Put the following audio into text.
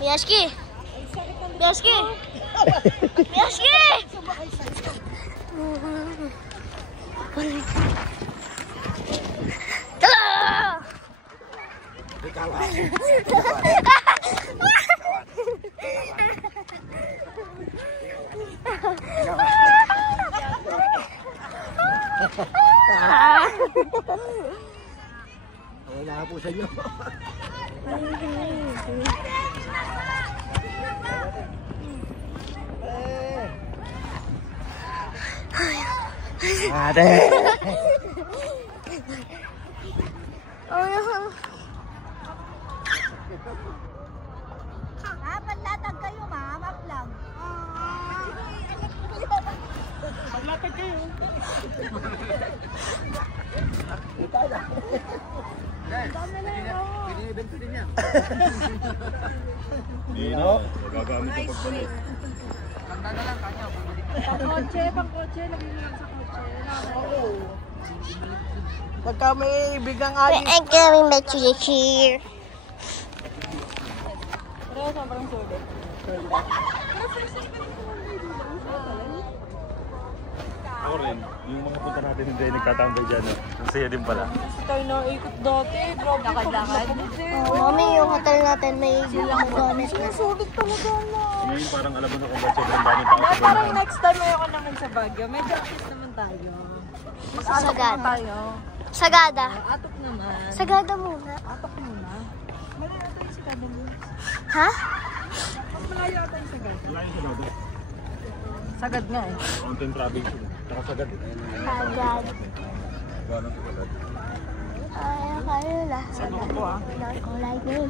Biaski! Biaski! Biaski! Wala na po sa inyo. Ate! Panlatag kayo, ma'am. Lang. Maglatag kayo. Pinibent ko din yan. Hindi na. Magagamit ko pagbalik. Tanda na lang kanya. Pang-kotse. Lagyan mo lang sa kotse. Pagka may bigang ayos. I'm going back to the chair. Pero sobrang sulit. Ako rin, yung mga punta natin hindi nagtatambay dyan. Ang saya din pala. Tayo na ikot dati. Grabe. Lakad-lakad. Mami, yung hotel natin may gamit na. Sulit talaga na. Ngayon parang alam mo na kung ba't sobrang daming tao sa Parang Bulacan. next time ayoko naman sa Baguio. Medyo artist naman tayo. Sagada. Tayo. Sagada. Atok naman. Sagada muna. Atok muna. Malayo ata yung Sagada mo. Ha? Mas malayo ata yung Sagada. Wala yung sagad. Sagad nga eh. Mountain travel siya. Saka sagad. Sagad. Gano'n sa sagad. Ay, kayo lang. Sagad po ah. Not ko like me.